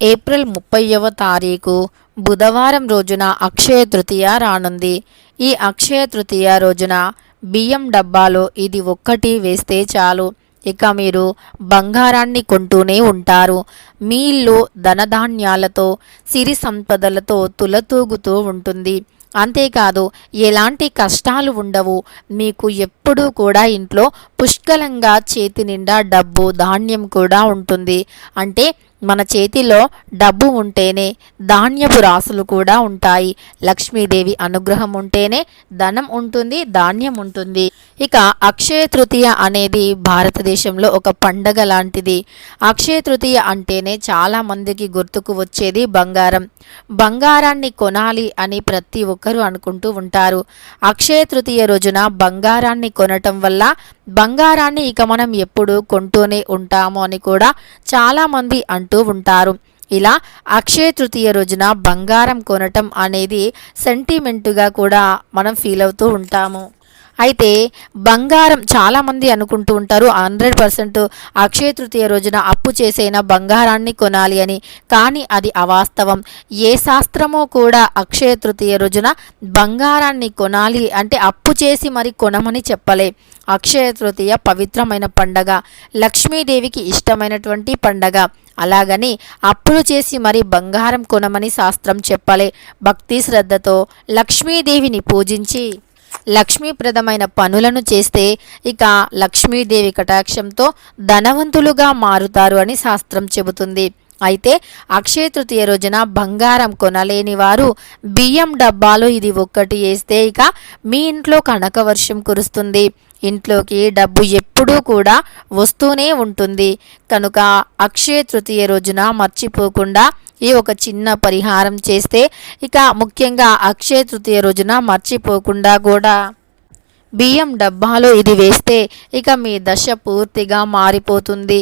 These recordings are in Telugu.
ఏప్రిల్ ముప్పైవ తారీఖు బుధవారం రోజున అక్షయ తృతీయ రానుంది. ఈ అక్షయ తృతీయ రోజున బియ్యం డబ్బాలో ఇది ఒక్కటి వేస్తే చాలు. ఇక మీరు బంగారాన్ని కొంటూనే ఉంటారు. మీ ఇల్లు ధనధాన్యాలతో సిరి సంపదలతో తులతూగుతూ ఉంటుంది. అంతేకాదు ఎలాంటి కష్టాలు ఉండవు. మీకు ఎప్పుడూ కూడా ఇంట్లో పుష్కలంగా చేతి నిండా డబ్బు ధాన్యం కూడా ఉంటుంది. అంటే మన చేతిలో డబ్బు ఉంటేనే ధాన్యపు రాసులు కూడా ఉంటాయి. లక్ష్మీదేవి అనుగ్రహం ఉంటేనే ధనం ఉంటుంది ధాన్యం ఉంటుంది. ఇక అక్షయ తృతీయ అనేది భారతదేశంలో ఒక పండగ లాంటిది. అక్షయ తృతీయ అంటేనే చాలామందికి గుర్తుకు వచ్చేది బంగారం. బంగారాన్ని కొనాలి అని ప్రతి ఒక్కరూ అనుకుంటూ ఉంటారు. అక్షయ తృతీయ రోజున బంగారాన్ని కొనటం వల్ల బంగారాన్ని ఇక మనం ఎప్పుడు కొంటూనే ఉంటాము అని కూడా చాలామంది అంటారు అంటూ ఉంటారు. ఇలా అక్షయ తృతీయ రోజున బంగారం కొనటం అనేది సెంటిమెంటుగా కూడా మనం ఫీల్ అవుతూ ఉంటాము. అయితే బంగారం చాలామంది అనుకుంటూ ఉంటారు హండ్రెడ్ పర్సెంట్ అక్షయ తృతీయ రోజున అప్పు చేసైనా బంగారాన్ని కొనాలి అని. కానీ అది అవాస్తవం. ఏ శాస్త్రమో కూడా అక్షయ తృతీయ రోజున బంగారాన్ని కొనాలి అంటే అప్పు చేసి మరి కొనమని చెప్పలే. అక్షయ తృతీయ పవిత్రమైన పండగ లక్ష్మీదేవికి ఇష్టమైనటువంటి పండగ. అలాగని అప్పులు చేసి మరి బంగారం కొనమని శాస్త్రం చెప్పలే. భక్తి శ్రద్ధతో లక్ష్మీదేవిని పూజించి లక్ష్మీప్రదమైన పనులను చేస్తే ఇక లక్ష్మీదేవి కటాక్షంతో ధనవంతులుగా మారుతారు అని శాస్త్రం చెబుతుంది. అయితే అక్షయ తృతీయ రోజున బంగారం కొనలేని వారు బియ్యం డబ్బాలో ఇది ఒక్కటి వేస్తే ఇక మీ ఇంట్లో కనక వర్షం కురుస్తుంది. ఇంట్లోకి డబ్బు ఎప్పుడూ కూడా వస్తూనే ఉంటుంది. కనుక అక్షయ తృతీయ రోజున మర్చిపోకుండా ఈ ఒక చిన్న పరిహారం చేస్తే ఇక ముఖ్యంగా అక్షయ తృతీయ రోజున మర్చిపోకుండా కూడా. బియ్యం డబ్బాలో ఇది వేస్తే ఇక మీ దశ పూర్తిగా మారిపోతుంది.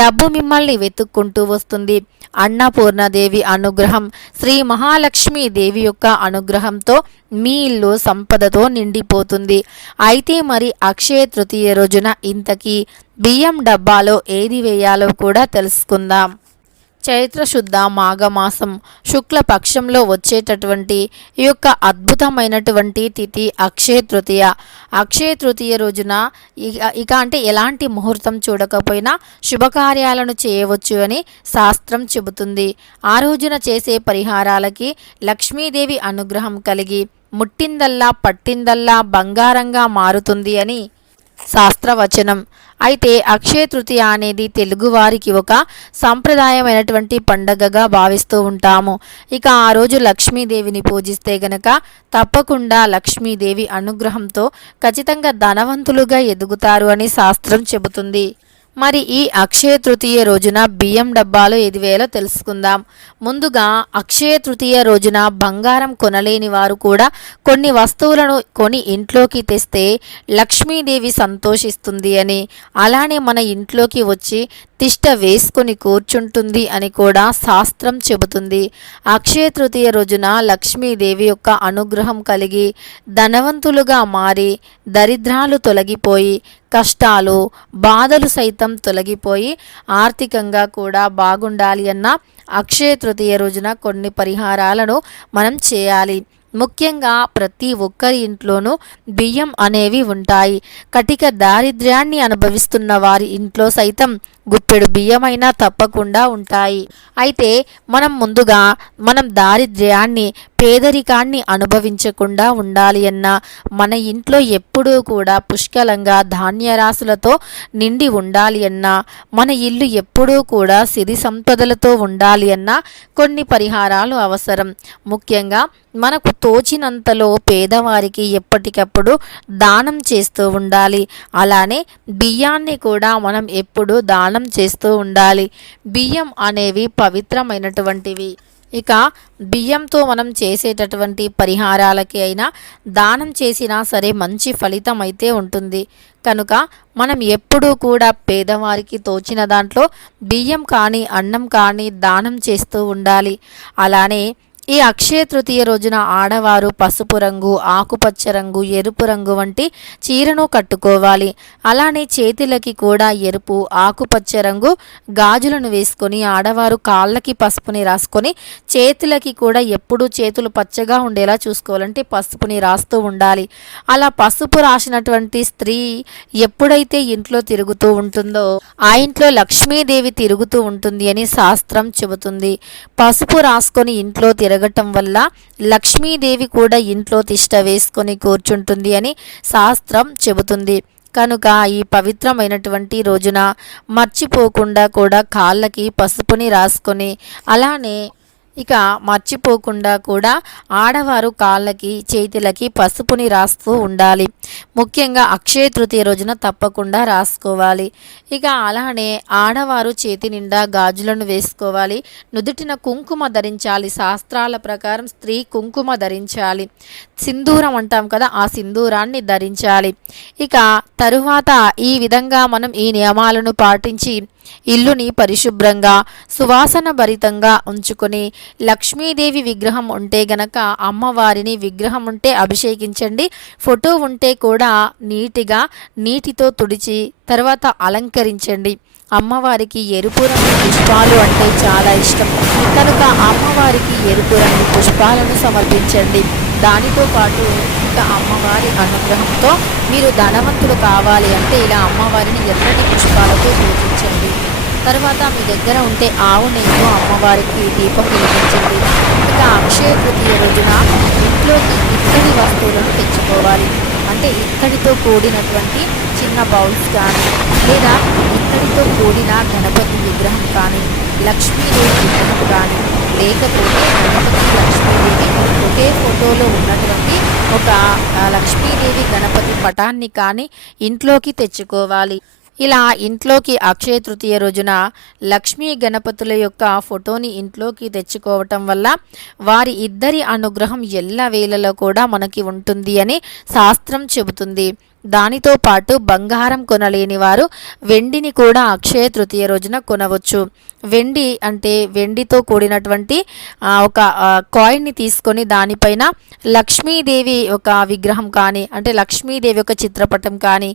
డబ్బు మిమ్మల్ని వెతుక్కుంటూ వస్తుంది. అన్నపూర్ణదేవి అనుగ్రహం శ్రీ మహాలక్ష్మి దేవి యొక్క అనుగ్రహంతో మీ ఇల్లు సంపదతో నిండిపోతుంది. అయితే మరి అక్షయ తృతీయ రోజున ఇంతకీ బియ్యం డబ్బాలో ఏది వేయాలో కూడా తెలుసుకుందాం. చైత్రశుద్ధ మాఘమాసం శుక్లపక్షంలో వచ్చేటటువంటి ఈ యొక్క అద్భుతమైనటువంటి తిథి అక్షయ తృతీయ. అక్షయ తృతీయ రోజున ఇక ఇక అంటే ఎలాంటి ముహూర్తం చూడకపోయినా శుభకార్యాలను చేయవచ్చు అని శాస్త్రం చెబుతుంది. ఆ రోజున చేసే పరిహారాలకి లక్ష్మీదేవి అనుగ్రహం కలిగి ముట్టిందల్లా పట్టిందల్లా బంగారంగా మారుతుంది అని శాస్త్రవచనం. అయితే అక్షయ తృతీయ అనేది తెలుగువారికి ఒక సాంప్రదాయమైనటువంటి పండగగా భావిస్తూ ఉంటాము. ఇక ఆ రోజు లక్ష్మీదేవిని పూజిస్తే గనక తప్పకుండా లక్ష్మీదేవి అనుగ్రహంతో ఖచ్చితంగా ధనవంతులుగా ఎదుగుతారు అని శాస్త్రం చెబుతుంది. మరి ఈ అక్షయ తృతీయ రోజున బియ్యం డబ్బాలు ఏది వేలో తెలుసుకుందాం. ముందుగా అక్షయ తృతీయ రోజున బంగారం కొనలేని వారు కూడా కొన్ని వస్తువులను కొని ఇంట్లోకి తెస్తే లక్ష్మీదేవి సంతోషిస్తుంది అని. అలానే మన ఇంట్లోకి వచ్చి తిష్ట వేసుకొని కూర్చుంటుంది అని కూడా శాస్త్రం చెబుతుంది. అక్షయ తృతీయ రోజున లక్ష్మీదేవి యొక్క అనుగ్రహం కలిగి ధనవంతులుగా మారి దరిద్రాలు తొలగిపోయి కష్టాలు బాధలు సైతం తొలగిపోయి ఆర్థికంగా కూడా బాగుండాలి అన్న అక్షయ తృతీయ రోజున కొన్ని పరిహారాలను మనం చేయాలి. ముఖ్యంగా ప్రతి ఒక్కరి ఇంట్లోనూ బియ్యం అనేవి ఉంటాయి. కటిక దారిద్ర్యాన్ని అనుభవిస్తున్న వారి ఇంట్లో సైతం గుప్పెడు బియ్యమైనా తప్పకుండా ఉంటాయి. అయితే మనం ముందుగా మనం దారిద్ర్యాన్ని పేదరికాన్ని అనుభవించకుండా ఉండాలి అన్న మన ఇంట్లో ఎప్పుడూ కూడా పుష్కలంగా ధాన్యరాశులతో నిండి ఉండాలి అన్న మన ఇల్లు ఎప్పుడూ కూడా సిరి సంపదలతో ఉండాలి అన్న కొన్ని పరిహారాలు అవసరం. ముఖ్యంగా మనకు తోచినంతలో పేదవారికి ఎప్పటికప్పుడు దానం చేస్తూ ఉండాలి. అలానే బియ్యాన్ని కూడా మనం ఎప్పుడు దానం చేస్తూ ఉండాలి. బియ్యం అనేవి పవిత్రమైనటువంటివి. ఇక బియ్యంతో మనం చేసేటటువంటి పరిహారాలకి అయినా దానం చేసినా సరే మంచి ఫలితం అయితే ఉంటుంది. కనుక మనం ఎప్పుడూ కూడా పేదవారికి తోచిన దాంట్లో బియ్యం కానీ అన్నం కానీ దానం చేస్తూ ఉండాలి. అలానే ఈ అక్షయ తృతీయ రోజున ఆడవారు పసుపు రంగు ఆకుపచ్చ రంగు ఎరుపు రంగు వంటి చీరను కట్టుకోవాలి. అలానే చేతులకి కూడా ఎరుపు ఆకుపచ్చ రంగు గాజులను వేసుకొని ఆడవారు కాళ్ళకి పసుపుని రాసుకొని చేతులకి కూడా ఎప్పుడూ చేతులు పచ్చగా ఉండేలా చూసుకోవాలంటే పసుపుని రాస్తూ ఉండాలి. అలా పసుపు రాసినటువంటి స్త్రీ ఎప్పుడైతే ఇంట్లో తిరుగుతూ ఉంటుందో ఆ ఇంట్లో లక్ష్మీదేవి తిరుగుతూ ఉంటుంది అని శాస్త్రం చెబుతుంది. పసుపు రాసుకొని ఇంట్లో తిరగ జరగటం వల్ల లక్ష్మీదేవి కూడా ఇంట్లో తిష్ట వేసుకొని కూర్చుంటుంది అని శాస్త్రం చెబుతుంది. కనుక ఈ పవిత్రమైనటువంటి రోజున మర్చిపోకుండా కూడా కాళ్ళకి పసుపుని రాసుకొని అలానే ఇక మర్చిపోకుండా కూడా ఆడవారు కాళ్ళకి చేతులకి పసుపుని రాస్తూ ఉండాలి. ముఖ్యంగా అక్షయ తృతీయ రోజున తప్పకుండా రాసుకోవాలి. ఇక అలానే ఆడవారు చేతి నిండా గాజులను వేసుకోవాలి. నుదుటిన కుంకుమ ధరించాలి. శాస్త్రాల ప్రకారం స్త్రీ కుంకుమ ధరించాలి. సింధూరం అంటాం కదా ఆ సింధూరాన్ని ధరించాలి. ఇక తరువాత ఈ విధంగా మనం ఈ నియమాలను పాటించి ఇల్లుని పరిశుభ్రంగా సువాసన భరితంగా ఉంచుకొని లక్ష్మీదేవి విగ్రహం ఉంటే గనక అమ్మవారిని విగ్రహం ఉంటే అభిషేకించండి ఫోటో ఉంటే కూడా నీటిగా నీటితో తుడిచి తర్వాత అలంకరించండి. అమ్మవారికి ఎరుపు రంగు పుష్పాలు అంటే చాలా ఇష్టం. కనుక అమ్మవారికి ఎరుపు రంగు పుష్పాలను సమర్పించండి. దానితో పాటు ఇంకా అమ్మవారి అనుగ్రహంతో మీరు ధనవంతులు కావాలి అంటే ఇలా అమ్మవారిని ఎర్రటి పుష్పాలతో పూజించండి. తర్వాత మీ దగ్గర ఉంటే ఆవు నెయ్యి అమ్మవారికి దీపం వెలిగించండి. ఇక అక్షయ తృతీయ రోజున ఇంట్లోకి ఇక్కడి వస్తువులను తెచ్చుకోవాలి. అంటే ఇక్కడితో కూడినటువంటి చిన్న బౌల్స్ కానీ లేదా ఇక్కడితో కూడిన గణపతి విగ్రహం కానీ లక్ష్మీదేవి విగ్రహం కానీ లేకపోతే గణపతి లక్ష్మీదేవి ఒకే ఫోటోలో ఉన్నటువంటి ఒక లక్ష్మీదేవి గణపతి పటాన్ని కానీ ఇంట్లోకి తెచ్చుకోవాలి. ఇలా ఇంట్లోకి అక్షయ తృతీయ రోజున లక్ష్మీ గణపతుల యొక్క ఫోటోని ఇంట్లోకి తెచ్చుకోవటం వల్ల వారి ఇద్దరి అనుగ్రహం ఎల్ల వేళలో కూడా మనకి ఉంటుంది అని శాస్త్రం చెబుతుంది. దానితో పాటు బంగారం కొనలేని వారు వెండిని కూడా అక్షయ తృతీయ రోజున కొనవచ్చు. వెండి అంటే వెండితో కూడినటువంటి ఒక కాయిన్ని తీసుకొని దానిపైన లక్ష్మీదేవి ఒక విగ్రహం కానీ అంటే లక్ష్మీదేవి యొక్క చిత్రపటం కానీ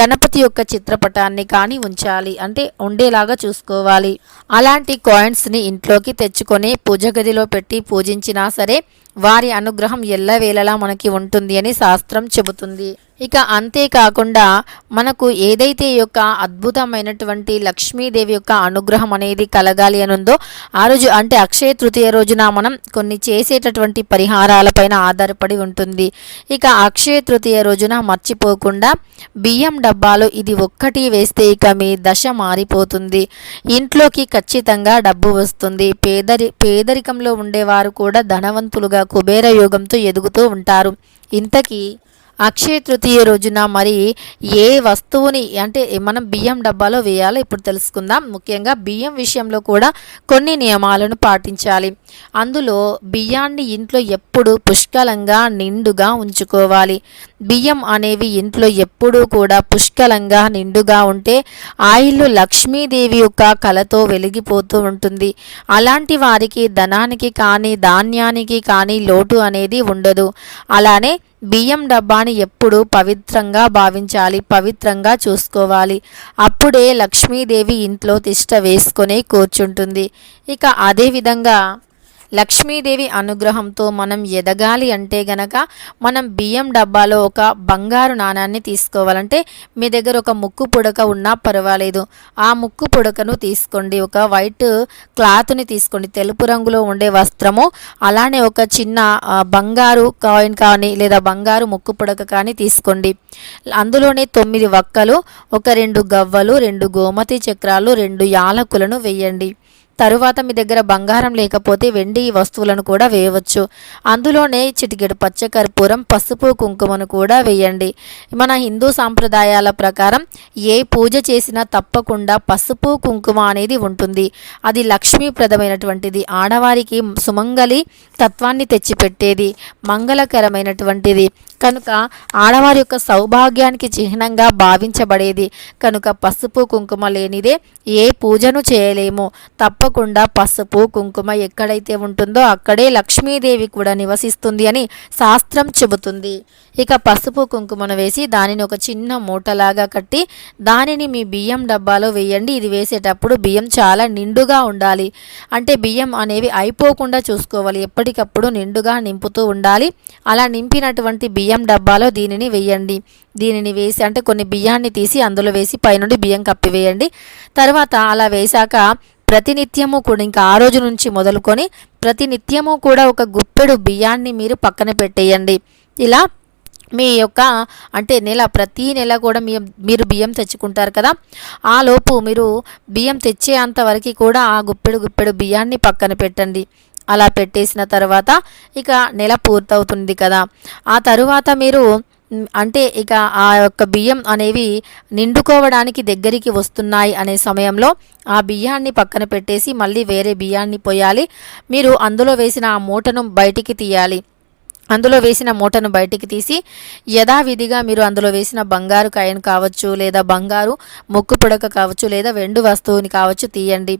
గణపతి యొక్క చిత్రపటాన్ని కానీ ఉంచాలి. అంటే ఉండేలాగా చూసుకోవాలి. అలాంటి కాయిన్స్ని ఇంట్లోకి తెచ్చుకొని పూజ గదిలో పెట్టి పూజించినా సరే వారి అనుగ్రహం ఎల్లవేళలా మనకి ఉంటుంది అని శాస్త్రం చెబుతుంది. ఇక అంతేకాకుండా మనకు ఏదైతే యొక్క అద్భుతమైనటువంటి లక్ష్మీదేవి యొక్క అనుగ్రహం అనేది కలగాలి అని ఉందో ఆ రోజు అంటే అక్షయ తృతీయ రోజున మనం కొన్ని చేసేటటువంటి పరిహారాలపైన ఆధారపడి ఉంటుంది. ఇక అక్షయ తృతీయ రోజున మర్చిపోకుండా బియ్యం డబ్బాలు ఇది ఒక్కటి వేస్తే ఇక మీ దశ మారిపోతుంది. ఇంట్లోకి ఖచ్చితంగా డబ్బు వస్తుంది. పేదరి పేదరికంలో ఉండేవారు కూడా ధనవంతులుగా కుబేర యోగంతో ఎదుగుతూ ఉంటారు. ఇంతకీ అక్షయ తృతీయ రోజున మరి ఏ వస్తువుని అంటే మనం బియ్యం డబ్బాలో వేయాలో ఇప్పుడు తెలుసుకుందాం. ముఖ్యంగా బియ్యం విషయంలో కూడా కొన్ని నియమాలను పాటించాలి. అందులో బియ్యాన్ని ఇంట్లో ఎప్పుడు పుష్కలంగా నిండుగా ఉంచుకోవాలి. బియ్యం అనేవి ఇంట్లో ఎప్పుడూ కూడా పుష్కలంగా నిండుగా ఉంటే ఆ ఇల్లు లక్ష్మీదేవి యొక్క కళతో వెలిగిపోతూ ఉంటుంది. అలాంటి వారికి ధనానికి కానీ ధాన్యానికి కానీ లోటు అనేది ఉండదు. అలానే బియ్యం డబ్బాని ఎప్పుడు పవిత్రంగా భావించాలి పవిత్రంగా చూసుకోవాలి. అప్పుడే లక్ష్మీదేవి ఇంట్లో తిష్ట వేసుకొని కూర్చుంటుంది. ఇక అదేవిధంగా లక్ష్మీదేవి అనుగ్రహంతో మనం ఎదగాలి అంటే గనక మనం బియ్యం డబ్బాలో ఒక బంగారు నాణాన్ని తీసుకోవాలంటే మీ దగ్గర ఒక ముక్కు పుడక ఉన్నా పర్వాలేదు. ఆ ముక్కు పుడకను తీసుకోండి. ఒక వైట్ క్లాత్ని తీసుకోండి. తెలుపు రంగులో ఉండే వస్త్రము అలానే ఒక చిన్న బంగారు కాయిన్ కానీ లేదా బంగారు ముక్కు పుడక కానీ తీసుకోండి. అందులోనే తొమ్మిది వక్కలు ఒక రెండు గవ్వలు రెండు గోమతి చక్రాలు రెండు యాలకులను వేయండి. తరువాత మీ దగ్గర బంగారం లేకపోతే వెండి వస్తువులను కూడా వేయవచ్చు. అందులోనే చిటికెడు పచ్చకర్పూరం పసుపు కుంకుమను కూడా వేయండి. మన హిందూ సాంప్రదాయాల ప్రకారం ఏ పూజ చేసినా తప్పకుండా పసుపు కుంకుమ అనేది ఉంటుంది. అది లక్ష్మీప్రదమైనటువంటిది. ఆడవారికి సుమంగలి తత్వాన్ని తెచ్చిపెట్టేది మంగళకరమైనటువంటిది. కనుక ఆడవారి యొక్క సౌభాగ్యానికి చిహ్నంగా భావించబడేది. కనుక పసుపు కుంకుమ లేనిదే ఏ పూజను చేయలేము. తప్పకుండా పసుపు కుంకుమ ఎక్కడైతే ఉంటుందో అక్కడే లక్ష్మీదేవి కూడా నివసిస్తుంది అని శాస్త్రం చెబుతుంది. ఇక పసుపు కుంకుమను వేసి దానిని ఒక చిన్న మూటలాగా కట్టి దానిని మీ బియ్యం డబ్బాలో వేయండి. ఇది వేసేటప్పుడు బియ్యం చాలా నిండుగా ఉండాలి. అంటే బియ్యం అనేవి అయిపోకుండా చూసుకోవాలి. ఎప్పటికప్పుడు నిండుగా నింపుతూ ఉండాలి. అలా నింపినటువంటి బియ్యం బియ్యం డబ్బాలో దీనిని వేయండి. దీనిని వేసి అంటే కొన్ని బియ్యాన్ని తీసి అందులో వేసి పైనుండి బియ్యం కప్పివేయండి. తర్వాత అలా వేశాక ప్రతినిత్యము కూడా ఇంకా ఆ రోజు నుంచి మొదలుకొని ప్రతినిత్యము కూడా ఒక గుప్పెడు బియ్యాన్ని మీరు పక్కన పెట్టేయండి. ఇలా మీ యొక్క అంటే నెల ప్రతి నెల కూడా మీ మీరు బియ్యం తెచ్చుకుంటారు కదా ఆ లోపు మీరు బియ్యం తెచ్చేంత వరకు కూడా ఆ గుప్పెడు గుప్పెడు బియ్యాన్ని పక్కన పెట్టండి. అలా పెట్టేసిన తర్వాత ఇక నెల పూర్తవుతుంది కదా. ఆ తరువాత మీరు అంటే ఇక ఆ యొక్క బియ్యం అనేవి నిండుకోవడానికి దగ్గరికి వస్తున్నాయి అనే సమయంలో ఆ బియ్యాన్ని పక్కన పెట్టేసి మళ్ళీ వేరే బియ్యాన్ని పోయాలి. మీరు అందులో వేసిన ఆ మూటను బయటికి తీయాలి. అందులో వేసిన మూటను బయటికి తీసి యథావిధిగా మీరు అందులో వేసిన బంగారు కాయను కావచ్చు లేదా బంగారు ముక్కు పుడక కావచ్చు లేదా వెండు వస్తువుని కావచ్చు తీయండి.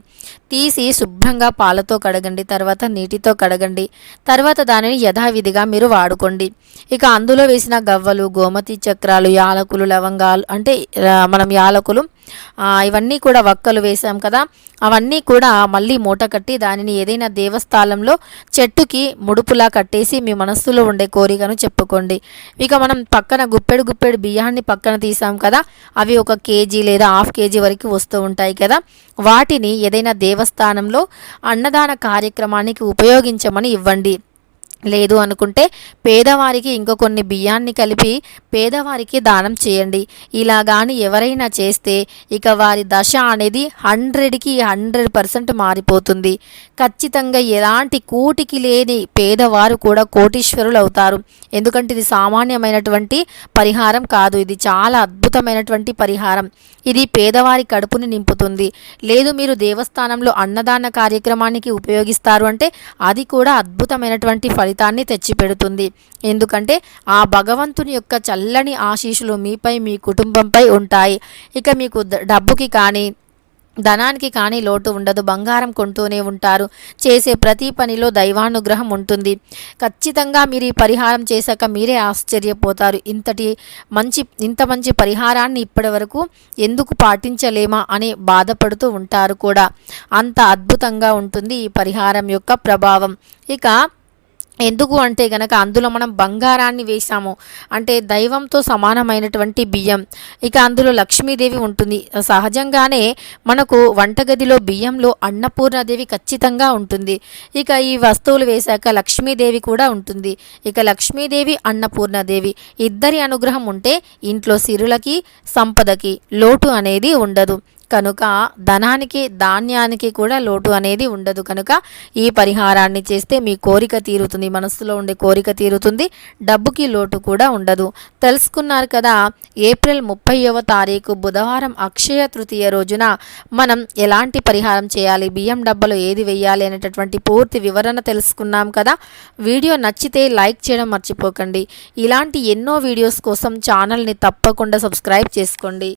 తీసి శుభ్రంగా పాలతో కడగండి తర్వాత నీటితో కడగండి తర్వాత దానిని యథావిధిగా మీరు వాడుకోండి. ఇక అందులో వేసిన గవ్వలు గోమతి చక్రాలు యాలకులు లవంగాలు అంటే మనం యాలకులు ఇవన్నీ కూడా వక్కలు వేసాం కదా. అవన్నీ కూడా మళ్ళీ మూట కట్టి దానిని ఏదైనా దేవస్థానంలో చెట్టుకి ముడుపులా కట్టేసి మీ మనస్సులో ఉండే కోరికను చెప్పుకోండి. ఇక మనం పక్కన గుప్పెడు గుప్పెడు బియ్యాన్ని పక్కన తీసాం కదా. అవి ఒక కేజీ లేదా హాఫ్ కేజీ వరకు వస్తూ ఉంటాయి కదా. వాటిని ఏదైనా దేవస్థానంలో అన్నదాన కార్యక్రమానికి ఉపయోగించమని ఇవ్వండి. లేదు అనుకుంటే పేదవారికి ఇంకో కొన్ని బియ్యాన్ని కలిపి పేదవారికి దానం చేయండి. ఇలా కానీ ఎవరైనా చేస్తే ఇక వారి దశ అనేది హండ్రెడ్కి హండ్రెడ్ పర్సెంట్ మారిపోతుంది. ఖచ్చితంగా ఎలాంటి కూటికి లేని పేదవారు కూడా కోటీశ్వరులు అవుతారు. ఎందుకంటే ఇది సామాన్యమైనటువంటి పరిహారం కాదు. ఇది చాలా అద్భుతమైనటువంటి పరిహారం. ఇది పేదవారి కడుపుని నింపుతుంది. లేదు మీరు దేవస్థానంలో అన్నదాన కార్యక్రమానికి ఉపయోగిస్తారు అంటే అది కూడా అద్భుతమైనటువంటి ఫలితాన్ని తెచ్చిపెడుతుంది. ఎందుకంటే ఆ భగవంతుని యొక్క చల్లని ఆశీస్సులు మీపై మీ కుటుంబంపై ఉంటాయి. ఇక మీకు ద- డబ్బుకి కానీ ధనానికి కానీ లోటు ఉండదు. బంగారం కొంటూనే ఉంటారు. చేసే ప్రతి పనిలో దైవానుగ్రహం ఉంటుంది. ఖచ్చితంగా మీరు ఈ పరిహారం చేశాక మీరే ఆశ్చర్యపోతారు. ఇంతటి మంచి ఇంత మంచి పరిహారాన్ని ఇప్పటి వరకు ఎందుకు పాటించలేమా అని బాధపడుతూ ఉంటారు కూడా. అంత అద్భుతంగా ఉంటుంది ఈ పరిహారం యొక్క ప్రభావం. ఇక ఎందుకు అంటే గనక అందులో మనం బంగారాన్ని వేసాము అంటే దైవంతో సమానమైనటువంటి బియ్యం. ఇక అందులో లక్ష్మీదేవి ఉంటుంది. సహజంగానే మనకు వంటగదిలో బియ్యంలో అన్నపూర్ణదేవి ఖచ్చితంగా ఉంటుంది. ఇక ఈ వస్తువులు వేశాక లక్ష్మీదేవి కూడా ఉంటుంది. ఇక లక్ష్మీదేవి అన్నపూర్ణదేవి ఇద్దరి అనుగ్రహం ఉంటే ఇంట్లో సిరులకి సంపదకి లోటు అనేది ఉండదు. కనుక ధనానికి ధాన్యానికి కూడా లోటు అనేది ఉండదు. కనుక ఈ పరిహారాన్ని చేస్తే మీ కోరిక తీరుతుంది. మనసులో ఉండే కోరిక తీరుతుంది. డబ్బుకి లోటు కూడా ఉండదు. తెలుసుకున్నారు కదా ఏప్రిల్ ముప్పైవ తారీఖు బుధవారం అక్షయ తృతీయ రోజున మనం ఎలాంటి పరిహారం చేయాలి? బియ్యం డబ్బలో ఏది వెయ్యాలి? అనేటటువంటి పూర్తి వివరణ తెలుసుకున్నాం కదా. వీడియో నచ్చితే లైక్ చేయడం మర్చిపోకండి. ఇలాంటి ఎన్నో వీడియోస్ కోసం ఛానల్ని తప్పకుండా సబ్స్క్రైబ్ చేసుకోండి.